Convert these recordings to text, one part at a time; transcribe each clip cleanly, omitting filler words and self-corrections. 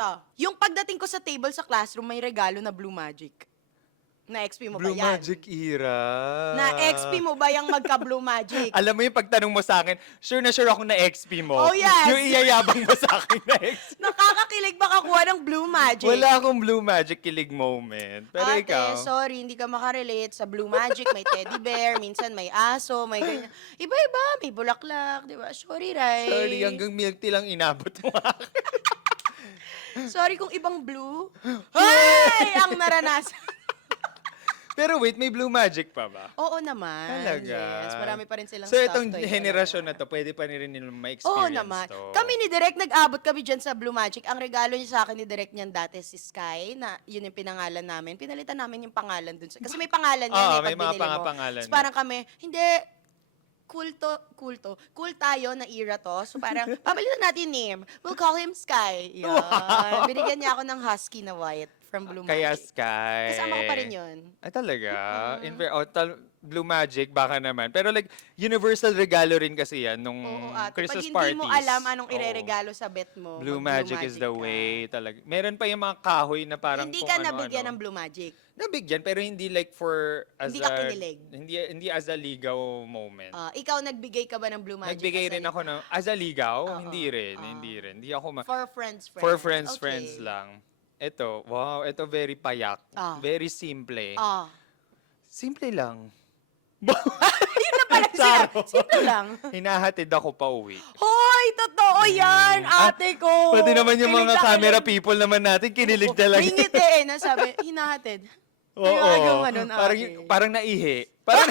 eto. Yung pagdating ko sa table sa classroom, may regalo na Blue Magic. Na-XP mo ba Blue yan? Magic era. Na-XP mo ba yung magka-Blue Magic? Alam mo yung pagtanong mo sa akin, sure na sure ako na XP mo. Oh, yes. Yung iyayabang mo sa akin na XP. Nakakakilig ba kakuha ng Blue Magic? Wala akong Blue Magic kilig moment. Pero Ate, ikaw. sorry, hindi ka makarelate. Sa Blue Magic, may teddy bear, minsan may aso, may ganyan. Iba-iba, may bulaklak, di ba? Sorry, Ray. Sorry, hanggang milk tea lang inabot mo akin. Sorry kung ibang blue. Ay, ang naranasan. Pero wait, may Blue Magic pa ba? Oo naman. Talaga? Yes, marami pa rin silang So stuff itong toy henerasyon talaga. na to, pwede pa rin nila Oo ma-experience naman. to. Kami ni Direk, nag-abot kami dyan sa Blue Magic. Ang regalo niya sa akin ni Direk niyan dati si Sky, na yun yung pinangalan namin. Pinalitan namin yung pangalan dun. Kasi may pangalan yan Oo, eh, may pag mga binili mo. pangalan So parang kami, hindi, cool tayo na era to. So parang, papalitan natin name. We'll call him Sky. Yan. Wow. Binigyan niya ako ng husky na white from Blue Kaya Magic. Sky. Kasama ko pa rin yun. Ay, talaga? Blue Magic, baka naman. Pero like, universal regalo rin kasi yan nung Oo, ate. Christmas Pag hindi parties. mo alam anong Oo. ireregalo sa bet mo, Blue mag Magic is the ka. way talaga. Meron pa yung mga kahoy na parang Hindi kung ka ano-ano. nabigyan ng Blue Magic. Nabigyan, pero hindi like for as Hindi a... ka kinilig. Hindi as a ligaw moment. Ikaw, nagbigay ka ba ng Blue Magic? Nagbigay as a- rin ako ng... As a ligaw? Oo. Hindi rin. Hindi ako For friends. For friends, Okay. friends lang. Ito, wow, ito very payak. Ah. Very simple. Ah. Simple lang. Yun na pala siya. Charo. Simple lang. Hinahatid ako pa uwi. Hoy, totoo yan, ate ko. Pati naman yung Kilig mga na camera kilig. people naman natin, kinilig talaga. May ngiti eh, nasabi, hinahatid. Oo. Ayaw ganun, Parang, ate. parang naihi. Parang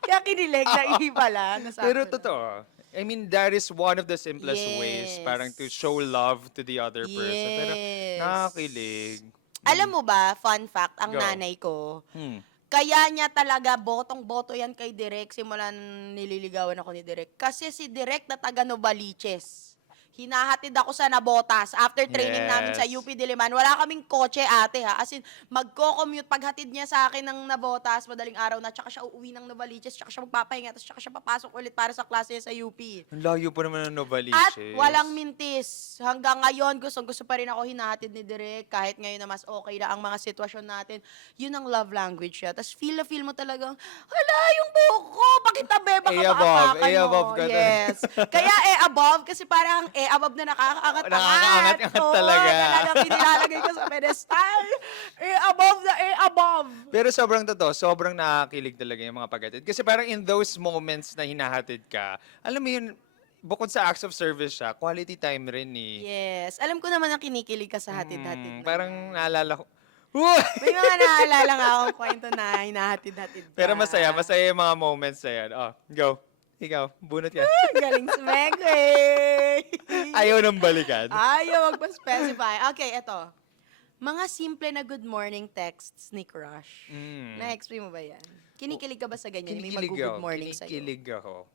Kaya kinilig na ihi pala. Nasabi Pero na. totoo. I mean, that is one of the simplest ways Yes. parang to show love to the other person. Pero Yes. nakakakilig. Alam mo ba, fun fact, ang Go. nanay ko, Hmm. kaya niya talaga botong-boto yan kay Direk simula nililigawan ako ni Direk. Kasi si Direk na taga Novaliches. Hinahatid ako sa Nabotas after training namin sa Yes. UP Diliman. Wala kaming kotse, ate, ha. As in, magko-commute paghatid niya sa akin ng Nabotas, madaling araw na, tsaka siya uuwi ng Novaliches, tsaka siya magpapahinga, tapos tsaka siya papasok ulit para sa klase niya sa UP. Ang layo pa naman ng At Novaliches. walang mintis. Hanggang ngayon, gusto pa rin ako hinahatid ni Direk. Kahit ngayon na mas okay na ang mga sitwasyon natin. Yun ang love language siya. Tapos feel na feel mo talagang, hala, yung buhok ko, pakitabi, baka above, maapakan mo. above ka na. Yes. Kaya above, kasi parang above na nakakaangat-angat. Nakakaangat-angat Oo, talaga. talaga pinilalagay ko sa pedestal. Above na above. Pero sobrang totoo, sobrang nakakilig talaga yung mga paghatid. Kasi parang in those moments na hinahatid ka, alam mo yun, bukod sa acts of service siya, quality time rin eh. Yes. Alam ko naman na kinikilig ka sa hatid-hatid. na Parang yan. naalala ko, Uy! May mga naalala nga akong kwento na hinahatid-hatid ka. Pero masaya yung mga moments na yan. Oh, go. Ikaw, bunot ka. Galing smeg eh. Ayaw nang balikan. Ayaw, magpa-specify. Okay, eto. Mga simple na good morning texts ni crush. Na-explain mo ba yan? Kinikilig ka ba sa ganyan? May mag-good morning sa'yo. Kinikilig ako.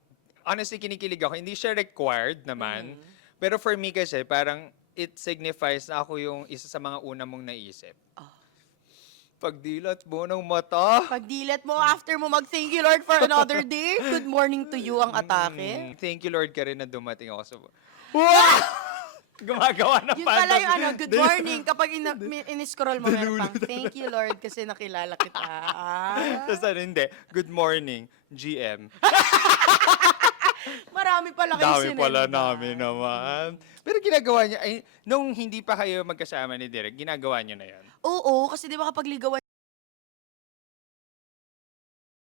Honestly, kinikilig ako. Hindi siya required naman. Pero for me kasi, parang it signifies na ako yung isa sa mga una mong naisip. Pagdilat mo ng mata. Pagdilat mo, after mo mag-thank you Lord for another day, good morning to you ang atake. Thank you Lord ka rin na dumating ako sa... Wow! Gumagawa ng Yun pala yung fantasy. good morning. Kapag in-scroll mo, meron pang, thank you Lord kasi nakilala kita. Tapos ano, hindi. Good morning, GM. Marami pala kayo Dami pala sinenda. namin naman. Pero ginagawa niya, ay, nung hindi pa kayo magkasama ni Derek, ginagawa niyo na yan. Oo, kasi di ba kapag ligawan